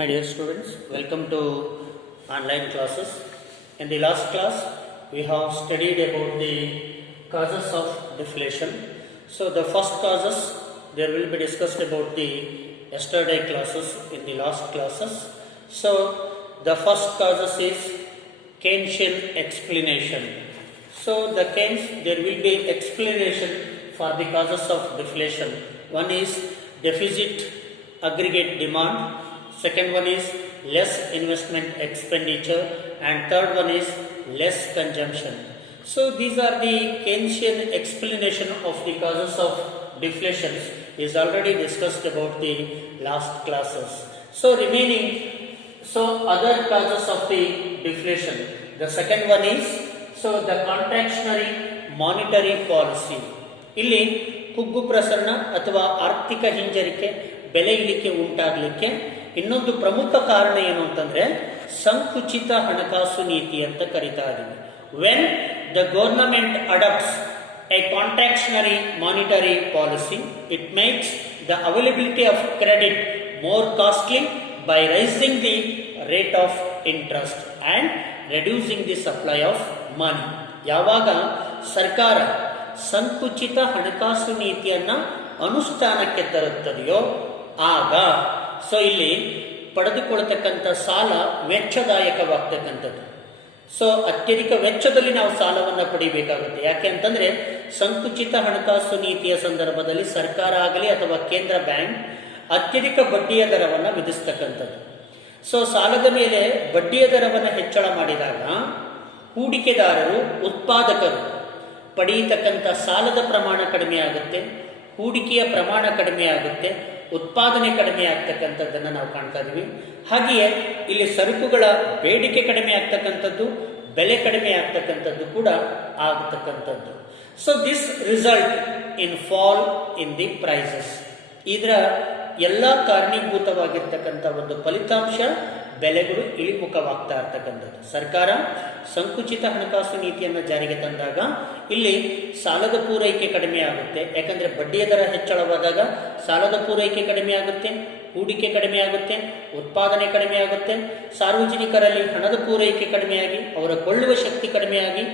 My dear students, welcome to online classes. In the last class, we have studied about the causes of deflation. So the first causes, there will be discussed about the yesterday classes in the last classes. So the first causes is Keynesian explanation. So the Keynes, there will be explanation for the causes of deflation. One is deficit aggregate demand. Second one is less investment expenditure, and third one is less consumption. So these are the Keynesian explanation of the causes of deflation is already discussed about the last classes. So remaining, other causes of the deflation. The second one is the contractionary monetary policy. ಇಲ್ಲಿ ಕುಗ್ಗು ಪ್ರಸರಣ ಅಥವಾ ಆರ್ಥಿಕ ಹಿಂಜರಿಕೆ ಬೆಲೆ ಇಳಿಕೆ ಉಂಟಾಗಲಿಕ್ಕೆ ಇನ್ನೊಂದು ಪ್ರಮುಖ ಕಾರಣ ಏನು ಅಂತಂದ್ರೆ ಸಂಕುಚಿತ ಹಣಕಾಸು ನೀತಿ ಅಂತ ಕರೀತಾ ಇದ್ದೀವಿ. When the government adopts a contractionary monetary policy, it makes the availability of credit more costly by raising the rate of interest and reducing the supply of money. ಯಾವಾಗ ಸರ್ಕಾರ ಸಂಕುಚಿತ ಹಣಕಾಸು ನೀತಿಯನ್ನ ಅನುಷ್ಠಾನಕ್ಕೆ ತರುತ್ತದೆಯೋ ಆಗ ಇಲ್ಲಿ ಪಡೆದುಕೊಳ್ಳತಕ್ಕಂಥ ಸಾಲ ವೆಚ್ಚದಾಯಕವಾಗ್ತಕ್ಕಂಥದ್ದು. ಅತ್ಯಧಿಕ ವೆಚ್ಚದಲ್ಲಿ ನಾವು ಸಾಲವನ್ನು ಪಡಿಬೇಕಾಗುತ್ತೆ. ಯಾಕೆ ಅಂತಂದ್ರೆ ಸಂಕುಚಿತ ಹಣಕಾಸು ನೀತಿಯ ಸಂದರ್ಭದಲ್ಲಿ ಸರ್ಕಾರ ಆಗಲಿ ಅಥವಾ ಕೇಂದ್ರ ಬ್ಯಾಂಕ್ ಅತ್ಯಧಿಕ ಬಡ್ಡಿಯ ದರವನ್ನು ವಿಧಿಸ್ತಕ್ಕಂಥದ್ದು. ಸಾಲದ ಮೇಲೆ ಬಡ್ಡಿಯ ದರವನ್ನು ಹೆಚ್ಚಳ ಮಾಡಿದಾಗ ಹೂಡಿಕೆದಾರರು, ಉತ್ಪಾದಕರು ಪಡೆಯತಕ್ಕಂಥ ಸಾಲದ ಪ್ರಮಾಣ ಕಡಿಮೆ ಆಗುತ್ತೆ, ಹೂಡಿಕೆಯ ಪ್ರಮಾಣ ಕಡಿಮೆ ಆಗುತ್ತೆ, ಉತ್ಪಾದನೆ ಕಡಿಮೆ ಆಗ್ತಕ್ಕಂಥದ್ದನ್ನು ನಾವು ಕಾಣ್ತಾ ಇದೀವಿ. ಹಾಗೆಯೇ ಇಲ್ಲಿ ಸರಕುಗಳ ಬೇಡಿಕೆ ಕಡಿಮೆ ಆಗ್ತಕ್ಕಂಥದ್ದು, ಬೆಲೆ ಕಡಿಮೆ ಆಗ್ತಕ್ಕಂಥದ್ದು ಕೂಡ ಆಗತಕ್ಕಂಥದ್ದು. This result in fall in the prices. ಇದರ ಎಲ್ಲ ಕಾರಣೀಭೂತವಾಗಿರ್ತಕ್ಕಂಥ ಒಂದು ಫಲಿತಾಂಶ ಬೆಲೆಗಳು ಇಳಿಮುಖವಾಗ್ತಾ ಇರ್ತಕ್ಕಂಥದ್ದು. ಸರ್ಕಾರ ಸಂಕುಚಿತ ಹಣಕಾಸು ನೀತಿಯನ್ನು ಜಾರಿಗೆ ತಂದಾಗ ಇಲ್ಲಿ ಸಾಲದ ಪೂರೈಕೆ ಕಡಿಮೆ ಆಗುತ್ತೆ. ಯಾಕಂದ್ರೆ ಬಡ್ಡಿಯ ದರ ಹೆಚ್ಚಳವಾದಾಗ ಸಾಲದ ಪೂರೈಕೆ ಕಡಿಮೆ ಆಗುತ್ತೆ, ಹೂಡಿಕೆ ಕಡಿಮೆ ಆಗುತ್ತೆ, ಉತ್ಪಾದನೆ ಕಡಿಮೆ ಆಗುತ್ತೆ, ಸಾರ್ವಜನಿಕರಲ್ಲಿ ಹಣದ ಪೂರೈಕೆ ಕಡಿಮೆಯಾಗಿ ಅವರ ಕೊಳ್ಳುವ ಶಕ್ತಿ ಕಡಿಮೆಯಾಗಿ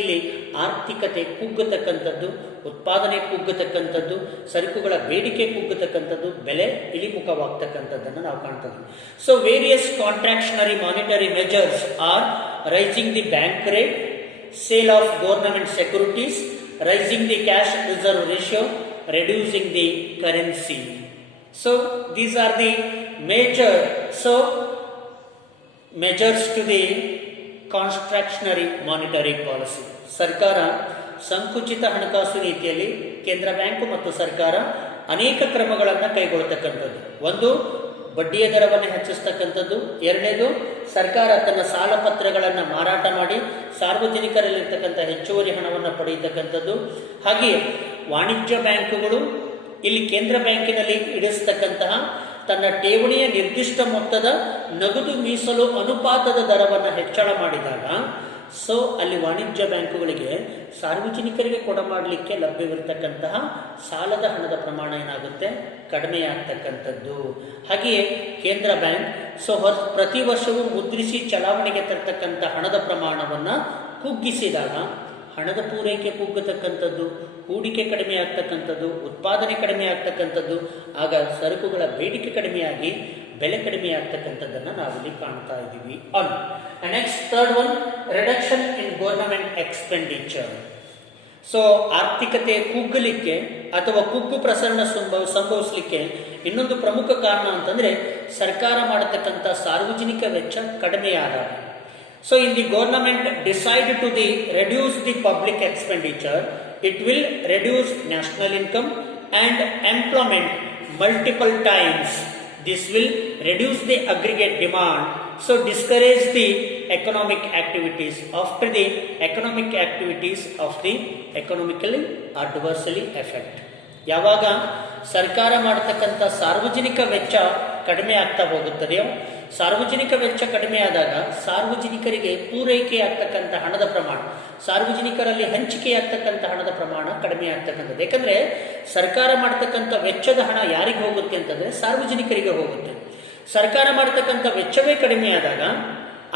ಇಲ್ಲಿ ಆರ್ಥಿಕತೆ ಕುಗ್ಗತಕ್ಕಂಥದ್ದು, ಉತ್ಪಾದನೆ ಕುಗ್ಗತಕ್ಕಂಥದ್ದು, ಸರಕುಗಳ ಬೇಡಿಕೆ ಕುಗ್ಗತಕ್ಕಂಥದ್ದು, ಬೆಲೆ ಇಳಿಮುಖವಾಗ್ತಕ್ಕಂಥದ್ದನ್ನು ನಾವು ಕಾಣ್ತೇವೆ. Various contractionary monetary measures are raising the bank rate, sale of government securities, raising the cash reserve ratio, reducing the currency. These are the major measures to the contractionary monetary policy. ಸರ್ಕಾರ ಸಂಕುಚಿತ ಹಣಕಾಸು ನೀತಿಯಲ್ಲಿ ಕೇಂದ್ರ bank ಮತ್ತು ಸರ್ಕಾರ ಅನೇಕ ಕ್ರಮಗಳನ್ನು ಕೈಗೊಳ್ಳತಕ್ಕಂಥದ್ದು. ಒಂದು, ಬಡ್ಡಿಯ ದರವನ್ನು ಹೆಚ್ಚಿಸ್ತಕ್ಕಂಥದ್ದು. ಎರಡನೇದು, ಸರ್ಕಾರ ತನ್ನ ಸಾಲ ಪತ್ರಗಳನ್ನು ಮಾರಾಟ ಮಾಡಿ ಸಾರ್ವಜನಿಕರಲ್ಲಿರ್ತಕ್ಕಂಥ ಹೆಚ್ಚುವರಿ ಹಣವನ್ನು ಪಡೆಯತಕ್ಕಂಥದ್ದು. ಹಾಗೆಯೇ ವಾಣಿಜ್ಯ ಬ್ಯಾಂಕುಗಳು ಇಲ್ಲಿ ಕೇಂದ್ರ ಬ್ಯಾಂಕಿನಲ್ಲಿ ಇಡಿಸ್ತಕ್ಕಂತಹ ತನ್ನ ಠೇವಣಿಯ ನಿರ್ದಿಷ್ಟ ಮೊತ್ತದ ನಗದು ಮೀಸಲು ಅನುಪಾತದ ದರವನ್ನು ಹೆಚ್ಚಳ ಮಾಡಿದಾಗ ಅಲ್ಲಿ ವಾಣಿಜ್ಯ ಬ್ಯಾಂಕುಗಳಿಗೆ ಸಾರ್ವಜನಿಕರಿಗೆ ಕೊಡಮಾಡಲಿಕ್ಕೆ ಲಭ್ಯವಿರತಕ್ಕಂತಹ ಸಾಲದ ಹಣದ ಪ್ರಮಾಣ ಏನಾಗುತ್ತೆ, ಕಡಿಮೆ ಆಗ್ತಕ್ಕಂಥದ್ದು. ಹಾಗೆಯೇ ಕೇಂದ್ರ ಬ್ಯಾಂಕ್ ಪ್ರತಿ ವರ್ಷವೂ ಮುದ್ರಿಸಿ ಚಲಾವಣೆಗೆ ತರ್ತಕ್ಕಂಥ ಹಣದ ಪ್ರಮಾಣವನ್ನು ಕುಗ್ಗಿಸಿದಾಗ ಹಣದ ಪೂರೈಕೆ ಕುಗ್ಗತಕ್ಕಂಥದ್ದು, ಹೂಡಿಕೆ ಕಡಿಮೆ ಆಗ್ತಕ್ಕಂಥದ್ದು, ಉತ್ಪಾದನೆ ಕಡಿಮೆ ಆಗ್ತಕ್ಕಂಥದ್ದು, ಆಗ ಸರಕುಗಳ ಬೇಡಿಕೆ ಕಡಿಮೆಯಾಗಿ ಬೆಲೆ ಕಡಿಮೆ ಆಗ್ತಕ್ಕಂಥದ್ದನ್ನು ನಾವಿಲ್ಲಿ ಕಾಣ್ತಾ ಇದ್ದೀವಿ. ನೆಕ್ಸ್ಟ್ ಥರ್ಡ್ ಒನ್, ರಿಡಕ್ಷನ್ ಇನ್ ಗವರ್ನಮೆಂಟ್ ಎಕ್ಸ್ಪೆಂಡಿಚರ್. ಆರ್ಥಿಕತೆ ಕುಗ್ಗಲಿಕ್ಕೆ ಅಥವಾ ಕುಗ್ಗು ಪ್ರಸರಣ ಸಂಭವಿಸಲಿಕ್ಕೆ ಇನ್ನೊಂದು ಪ್ರಮುಖ ಕಾರಣ ಅಂತಂದ್ರೆ ಸರ್ಕಾರ ಮಾಡತಕ್ಕಂಥ ಸಾರ್ವಜನಿಕ ವೆಚ್ಚ ಕಡಿಮೆಯಾದಾಗ. In the government decide to reduce the public expenditure, it will reduce national income and employment multiple times. This will reduce the aggregate demand, discourage the economic activities. After the economic activities of the economically adversely affect. ಯಾವಾಗ ಸರ್ಕಾರ ಮಾಡತಕ್ಕಂಥ ಸಾರ್ವಜನಿಕ ವೆಚ್ಚ ಕಡಿಮೆ ಆಗ್ತಾ ಹೋಗುತ್ತದೆಯೋ, ಸಾರ್ವಜನಿಕ ವೆಚ್ಚ ಕಡಿಮೆ ಆದಾಗ ಸಾರ್ವಜನಿಕರಿಗೆ ಪೂರೈಕೆ ಆಗ್ತಕ್ಕಂಥ ಹಣದ ಪ್ರಮಾಣ, ಸಾರ್ವಜನಿಕರಲ್ಲಿ ಹಂಚಿಕೆಯಾಗ್ತಕ್ಕಂಥ ಹಣದ ಪ್ರಮಾಣ ಕಡಿಮೆ ಆಗ್ತಕ್ಕಂಥದ್ದು. ಯಾಕಂದ್ರೆ ಸರ್ಕಾರ ಮಾಡ್ತಕ್ಕಂಥ ವೆಚ್ಚದ ಹಣ ಯಾರಿಗೆ ಹೋಗುತ್ತೆ ಅಂತಂದ್ರೆ ಸಾರ್ವಜನಿಕರಿಗೆ ಹೋಗುತ್ತೆ. ಸರ್ಕಾರ ಮಾಡತಕ್ಕಂಥ ವೆಚ್ಚವೇ ಕಡಿಮೆ ಆದಾಗ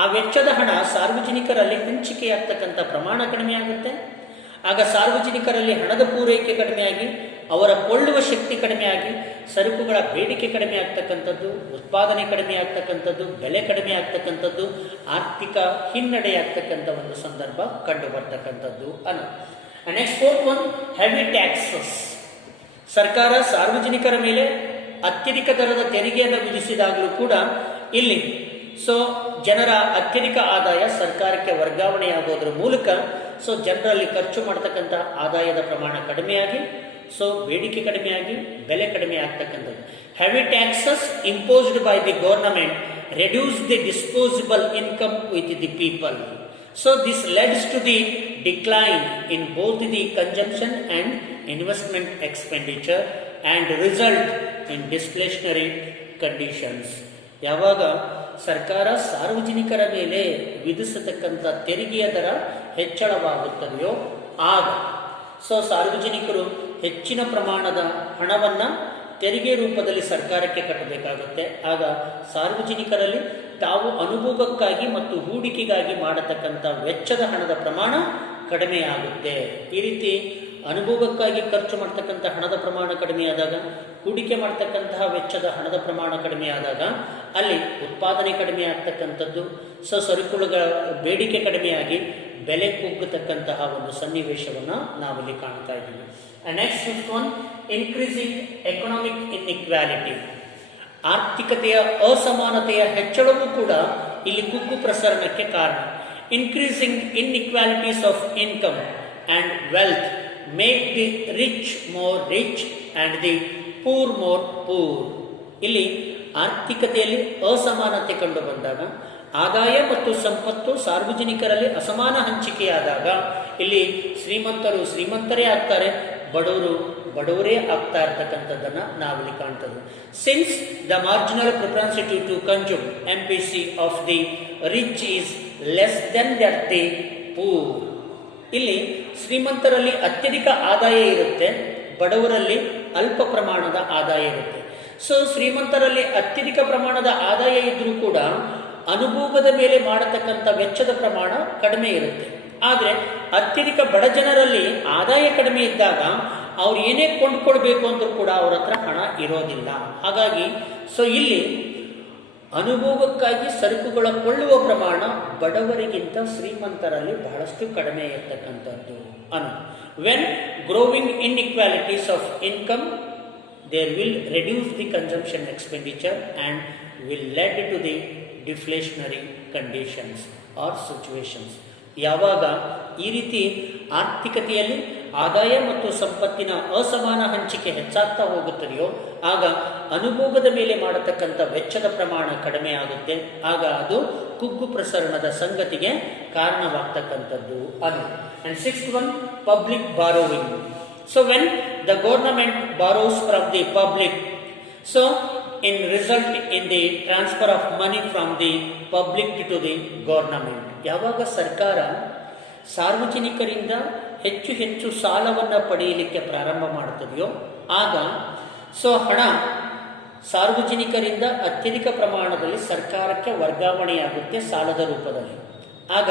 ಆ ವೆಚ್ಚದ ಹಣ ಸಾರ್ವಜನಿಕರಲ್ಲಿ ಹಂಚಿಕೆಯಾಗ್ತಕ್ಕಂಥ ಪ್ರಮಾಣ ಕಡಿಮೆ ಆಗುತ್ತೆ. ಆಗ ಸಾರ್ವಜನಿಕರಲ್ಲಿ ಹಣದ ಪೂರೈಕೆ ಕಡಿಮೆಯಾಗಿ ಅವರ ಕೊಳ್ಳುವ ಶಕ್ತಿ ಕಡಿಮೆಯಾಗಿ ಸರಕುಗಳ ಬೇಡಿಕೆ ಕಡಿಮೆ ಆಗ್ತಕ್ಕಂಥದ್ದು, ಉತ್ಪಾದನೆ ಕಡಿಮೆ ಆಗ್ತಕ್ಕಂಥದ್ದು, ಬೆಲೆ ಕಡಿಮೆ ಆಗ್ತಕ್ಕಂಥದ್ದು, ಆರ್ಥಿಕ ಹಿನ್ನಡೆ ಆಗ್ತಕ್ಕಂಥ ಒಂದು ಸಂದರ್ಭ ಕಂಡು ಬರ್ತಕ್ಕಂಥದ್ದು next fourth one, heavy taxes. ಸರ್ಕಾರ ಸಾರ್ವಜನಿಕರ ಮೇಲೆ ಅತ್ಯಧಿಕ ದರದ ತೆರಿಗೆಯನ್ನು ವಿಧಿಸಿದಾಗಲೂ ಕೂಡ ಇಲ್ಲಿ ಜನರ ಅತ್ಯಧಿಕ ಆದಾಯ ಸರ್ಕಾರಕ್ಕೆ ವರ್ಗಾವಣೆಯಾಗೋದ್ರ ಮೂಲಕ ಜನರಲ್ಲಿ ಖರ್ಚು ಮಾಡತಕ್ಕಂಥ ಆದಾಯದ ಪ್ರಮಾಣ ಕಡಿಮೆಯಾಗಿ ಬೇಡಿಕೆ ಕಡಿಮೆಯಾಗಿ ಬೆಲೆ ಕಡಿಮೆ ಆಗ್ತಕ್ಕಂಥದ್ದು. Heavy taxes imposed by the government reduce the disposable income with the people. This leads to the decline in both the consumption and investment expenditure and result in deflationary conditions. ಯಾವಾಗ ಸರ್ಕಾರ ಸಾರ್ವಜನಿಕರ ಮೇಲೆ ವಿಧಿಸತಕ್ಕಂಥ ತೆರಿಗೆಯ ದರ ಹೆಚ್ಚಳವಾಗುತ್ತದೆಯೋ ಆಗ ಸಾರ್ವಜನಿಕರು ಹೆಚ್ಚಿನ ಪ್ರಮಾಣದ ಹಣವನ್ನು ತೆರಿಗೆ ರೂಪದಲ್ಲಿ ಸರ್ಕಾರಕ್ಕೆ ಕಟ್ಟಬೇಕಾಗುತ್ತೆ. ಆಗ ಸಾರ್ವಜನಿಕರಲ್ಲಿ ತಾವು ಅನುಭೋಗಕ್ಕಾಗಿ ಮತ್ತು ಹೂಡಿಕೆಗಾಗಿ ಮಾಡತಕ್ಕಂಥ ವೆಚ್ಚದ ಹಣದ ಪ್ರಮಾಣ ಕಡಿಮೆಯಾಗುತ್ತೆ. ಈ ರೀತಿ ಅನುಭೋಗಕ್ಕಾಗಿ ಖರ್ಚು ಮಾಡ್ತಕ್ಕಂಥ ಹಣದ ಪ್ರಮಾಣ ಕಡಿಮೆಯಾದಾಗ, ಹೂಡಿಕೆ ಮಾಡ್ತಕ್ಕಂತಹ ವೆಚ್ಚದ ಹಣದ ಪ್ರಮಾಣ ಕಡಿಮೆಯಾದಾಗ ಅಲ್ಲಿ ಉತ್ಪಾದನೆ ಕಡಿಮೆ ಆಗ್ತಕ್ಕಂಥದ್ದು, ಸರಕುಗಳ ಬೇಡಿಕೆ ಕಡಿಮೆಯಾಗಿ ಬೆಲೆ ಕುಗ್ಗತಕ್ಕಂತಹ ಒಂದು ಸನ್ನಿವೇಶವನ್ನು ನಾವಿಲ್ಲಿ ಕಾಣ್ತಾ ಇದ್ದೀವಿ. Next fifth one, increasing economic inequality. ಆರ್ಥಿಕತೆಯ ಅಸಮಾನತೆಯ ಹೆಚ್ಚಳವೂ ಕೂಡ ಇಲ್ಲಿ ಕುಗ್ಗು ಪ್ರಸರಣಕ್ಕೆ ಕಾರಣ. Increasing inequalities of income and wealth make the rich more rich and the poor more poor. ಇಲ್ಲಿ ಆರ್ಥಿಕತೆಯಲ್ಲಿ ಅಸಮಾನತೆ ಕಂಡು ಬಂದಾಗ, ಆದಾಯ ಮತ್ತು ಸಂಪತ್ತು ಸಾರ್ವಜನಿಕರಲ್ಲಿ ಅಸಮಾನ ಹಂಚಿಕೆಯಾದಾಗ ಇಲ್ಲಿ ಶ್ರೀಮಂತರು ಶ್ರೀಮಂತರೇ ಆಗ್ತಾರೆ, ಬಡವರು ಬಡವರೇ ಆಗ್ತಾ ಇರ್ತಕ್ಕಂಥದ್ದನ್ನು ನಾವಿಲ್ಲಿ ಕಾಣ್ತದೆ. Since the marginal propensity to consume MPC of the rich is less than that the poor. ಇಲ್ಲಿ ಶ್ರೀಮಂತರಲ್ಲಿ ಅತ್ಯಧಿಕ ಆದಾಯ ಇರುತ್ತೆ, ಬಡವರಲ್ಲಿ ಅಲ್ಪ ಪ್ರಮಾಣದ ಆದಾಯ ಇರುತ್ತೆ. ಶ್ರೀಮಂತರಲ್ಲಿ ಅತ್ಯಧಿಕ ಪ್ರಮಾಣದ ಆದಾಯ ಇದ್ರೂ ಕೂಡ ಅನುಭೋಗದ ಮೇಲೆ ಮಾಡತಕ್ಕಂಥ ವೆಚ್ಚದ ಪ್ರಮಾಣ ಕಡಿಮೆ ಇರುತ್ತೆ. ಆದರೆ ಅತ್ಯಧಿಕ ಬಡ ಜನರಲ್ಲಿ ಆದಾಯ ಕಡಿಮೆ ಇದ್ದಾಗ ಅವ್ರು ಏನೇ ಕೊಂಡ್ಕೊಳ್ಬೇಕು ಅಂದ್ರೂ ಕೂಡ ಅವ್ರ ಹತ್ರ ಹಣ ಇರೋದಿಲ್ಲ. ಹಾಗಾಗಿ ಇಲ್ಲಿ ಅನುಭೋಗಕ್ಕಾಗಿ ಸರಕುಗಳ ಕೊಳ್ಳುವ ಪ್ರಮಾಣ ಬಡವರಿಗಿಂತ ಶ್ರೀಮಂತರಲ್ಲಿ ಬಹಳಷ್ಟು ಕಡಿಮೆ ಇರತಕ್ಕಂಥದ್ದು when growing inequalities of income there will reduce the consumption expenditure and will led to the deflationary conditions or situations. ಯಾವಾಗ ಈ ರೀತಿ ಆರ್ಥಿಕತೆಯಲ್ಲಿ ಆದಾಯ ಮತ್ತು ಸಂಪತ್ತಿನ ಅಸಮಾನ ಹಂಚಿಕೆ ಹೆಚ್ಚಾಗ್ತಾ ಹೋಗುತ್ತದೆಯೋ ಆಗ ಅನುಭೋಗದ ಮೇಲೆ ಮಾಡತಕ್ಕಂಥ ವೆಚ್ಚದ ಪ್ರಮಾಣ ಕಡಿಮೆ ಆಗುತ್ತೆ. ಆಗ ಅದು ಕುಗ್ಗು ಪ್ರಸರಣದ ಸಂಗತಿಗೆ ಕಾರಣವಾಗ್ತಕ್ಕಂಥದ್ದು And sixth one, public borrowing. So when the government borrows from the public, in result in the transfer of money from the public to the government. ಯಾವಾಗ ಸರ್ಕಾರ ಸಾರ್ವಜನಿಕರಿಂದ ಹೆಚ್ಚು ಹೆಚ್ಚು ಸಾಲವನ್ನು ಪಡೆಯಲಿಕ್ಕೆ ಪ್ರಾರಂಭ ಮಾಡುತ್ತದೆಯೋ ಆಗ ಹಣ ಸಾರ್ವಜನಿಕರಿಂದ ಅತ್ಯಧಿಕ ಪ್ರಮಾಣದಲ್ಲಿ ಸರ್ಕಾರಕ್ಕೆ ವರ್ಗಾವಣೆಯಾಗುತ್ತೆ ಸಾಲದ ರೂಪದಲ್ಲಿ. ಆಗ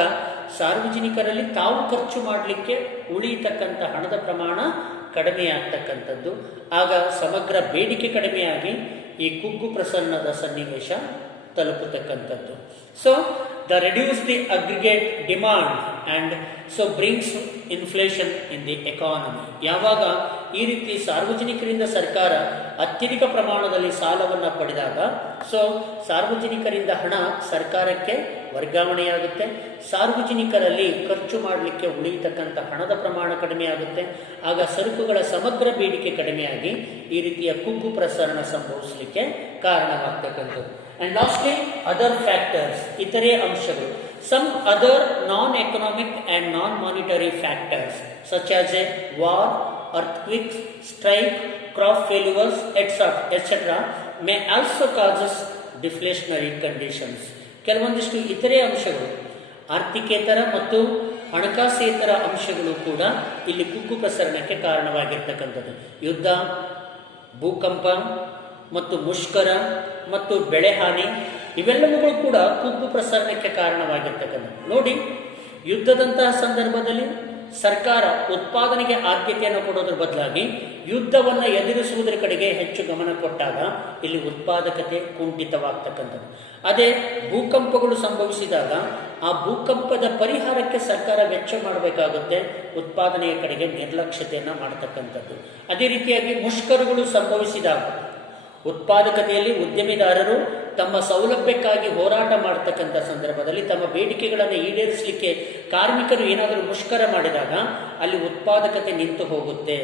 ಸಾರ್ವಜನಿಕರಲ್ಲಿ ತಾವು ಖರ್ಚು ಮಾಡಲಿಕ್ಕೆ ಉಳಿಯತಕ್ಕಂಥ ಹಣದ ಪ್ರಮಾಣ ಕಡಿಮೆಯಾಗ್ತಕ್ಕಂಥದ್ದು. ಆಗ ಸಮಗ್ರ ಬೇಡಿಕೆ ಕಡಿಮೆಯಾಗಿ ಈ ಕುಗ್ಗು ಪ್ರಸರಣದ ಸನ್ನಿವೇಶ ತಲುಪತಕ್ಕಂಥದ್ದು. The reduce the aggregate demand and brings inflation in the economy. ಯಾವಾಗ ಈ ರೀತಿ ಸಾರ್ವಜನಿಕರಿಂದ ಸರ್ಕಾರ ಅತ್ಯಧಿಕ ಪ್ರಮಾಣದಲ್ಲಿ ಸಾಲವನ್ನು ಪಡೆದಾಗ ಸಾರ್ವಜನಿಕರಿಂದ ಹಣ ಸರ್ಕಾರಕ್ಕೆ ವರ್ಗಾವಣೆಯಾಗುತ್ತೆ. ಸಾರ್ವಜನಿಕರಲ್ಲಿ ಖರ್ಚು ಮಾಡಲಿಕ್ಕೆ ಉಳಿಯತಕ್ಕಂಥ ಹಣದ ಪ್ರಮಾಣ ಕಡಿಮೆಯಾಗುತ್ತೆ. ಆಗ ಸರಕುಗಳ ಸಮಗ್ರ ಬೇಡಿಕೆ ಕಡಿಮೆಯಾಗಿ ಈ ರೀತಿಯ ಕುಗ್ಗು ಪ್ರಸರಣ ಸಂಭವಿಸಲಿಕ್ಕೆ ಕಾರಣವಾಗ್ತಕ್ಕಂಥದ್ದು. And lastly, other factors, ಇತರೆ ಅಂಶಗಳು. Some other non-economic and non-monetary factors such as a war, earthquakes, strike, crop failures, etc. may also cause deflationary conditions. ಕೆಲವೊಂದಿಷ್ಟು ಇತರೆ ಅಂಶಗಳು, ಆರ್ಥಿಕೇತರ ಮತ್ತು ಹಣಕಾಸೇತರ ಅಂಶಗಳು ಕೂಡ ಇಲ್ಲಿ ಕುಗ್ಗು ಪ್ರಸರಣಕ್ಕೆ ಕಾರಣವಾಗಿರ್ತಕ್ಕಂಥದ್ದು. ಯುದ್ಧ, ಭೂಕಂಪ, ಮತ್ತು ಮುಷ್ಕರ ಮತ್ತು ಬೆಳೆ ಹಾನಿ ಇವೆಲ್ಲವುಗಳು ಕೂಡ ಕುಗ್ಗು ಪ್ರಸರಣಕ್ಕೆ ಕಾರಣವಾಗಿರ್ತಕ್ಕಂಥ. ನೋಡಿ, ಯುದ್ಧದಂತಹ ಸಂದರ್ಭದಲ್ಲಿ ಸರ್ಕಾರ ಉತ್ಪಾದನೆಗೆ ಆದ್ಯತೆಯನ್ನು ಕೊಡೋದ್ರ ಬದಲಾಗಿ ಯುದ್ಧವನ್ನು ಎದುರಿಸುವುದರ ಕಡೆಗೆ ಹೆಚ್ಚು ಗಮನ ಕೊಟ್ಟಾಗ ಇಲ್ಲಿ ಉತ್ಪಾದಕತೆ ಕುಂಠಿತವಾಗ್ತಕ್ಕಂಥದ್ದು. ಅದೇ ಭೂಕಂಪಗಳು ಸಂಭವಿಸಿದಾಗ ಆ ಭೂಕಂಪದ ಪರಿಹಾರಕ್ಕೆ ಸರ್ಕಾರ ವೆಚ್ಚ ಮಾಡಬೇಕಾಗುತ್ತೆ, ಉತ್ಪಾದನೆಯ ಕಡೆಗೆ ನಿರ್ಲಕ್ಷ್ಯತೆಯನ್ನು ಮಾಡತಕ್ಕಂಥದ್ದು. ಅದೇ ರೀತಿಯಾಗಿ ಮುಷ್ಕರಗಳು ಸಂಭವಿಸಿದಾಗ ಉತ್ಪಾದಕತೆಯಲ್ಲಿ ಉದ್ಯಮಿದಾರರು ತಮ್ಮ ಸೌಲಭ್ಯಕ್ಕಾಗಿ ಹೋರಾಟ ಮಾಡತಕ್ಕಂಥ ಸಂದರ್ಭದಲ್ಲಿ ತಮ್ಮ ಬೇಡಿಕೆಗಳನ್ನು ಈಡೇರಿಸಲಿಕ್ಕೆ ಕಾರ್ಮಿಕರು ಏನಾದರೂ ಮುಷ್ಕರ ಮಾಡಿದಾಗ ಅಲ್ಲಿ ಉತ್ಪಾದಕತೆ ನಿಂತು ಹೋಗುತ್ತೆ.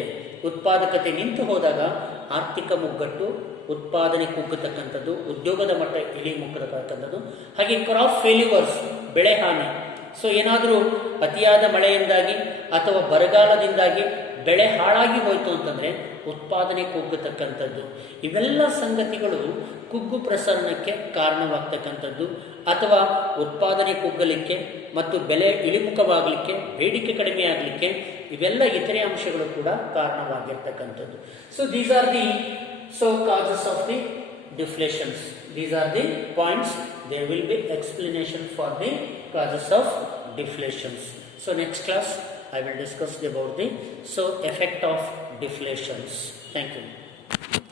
ಉತ್ಪಾದಕತೆ ನಿಂತು ಹೋದಾಗ ಆರ್ಥಿಕ ಮುಗ್ಗಟ್ಟು, ಉತ್ಪಾದನೆ ಕುಗ್ಗತಕ್ಕಂಥದ್ದು, ಉದ್ಯೋಗದ ಮಟ್ಟ ಇಳಿಮುಖತಕ್ಕಂಥದ್ದು. ಹಾಗೆ ಕ್ರಾಪ್ ಫೇಲ್ಯೂರ್ಸ್, ಬೆಳೆ ಹಾನಿ. ಸೊ ಏನಾದರೂ ಅತಿಯಾದ ಮಳೆಯಿಂದಾಗಿ ಅಥವಾ ಬರಗಾಲದಿಂದಾಗಿ ಬೆಳೆ ಹಾಳಾಗಿ ಹೋಯಿತು ಅಂತಂದರೆ ಉತ್ಪಾದನೆ ಕುಗ್ಗತಕ್ಕಂಥದ್ದು. ಇವೆಲ್ಲ ಸಂಗತಿಗಳು ಕುಗ್ಗು ಪ್ರಸರಣಕ್ಕೆ ಕಾರಣವಾಗ್ತಕ್ಕಂಥದ್ದು. ಅಥವಾ ಉತ್ಪಾದನೆ ಕುಗ್ಗಲಿಕ್ಕೆ ಮತ್ತು ಬೆಲೆ ಇಳಿಮುಖವಾಗಲಿಕ್ಕೆ, ಬೇಡಿಕೆ ಕಡಿಮೆ ಆಗಲಿಕ್ಕೆ ಇವೆಲ್ಲ ಇತರೆ ಅಂಶಗಳು ಕೂಡ ಕಾರಣವಾಗಿರ್ತಕ್ಕಂಥದ್ದು. So these are the causes of the deflations. These are the points. There will be explanation for the causes of deflations. So next class I will discuss about the effect of deflations. Thank you.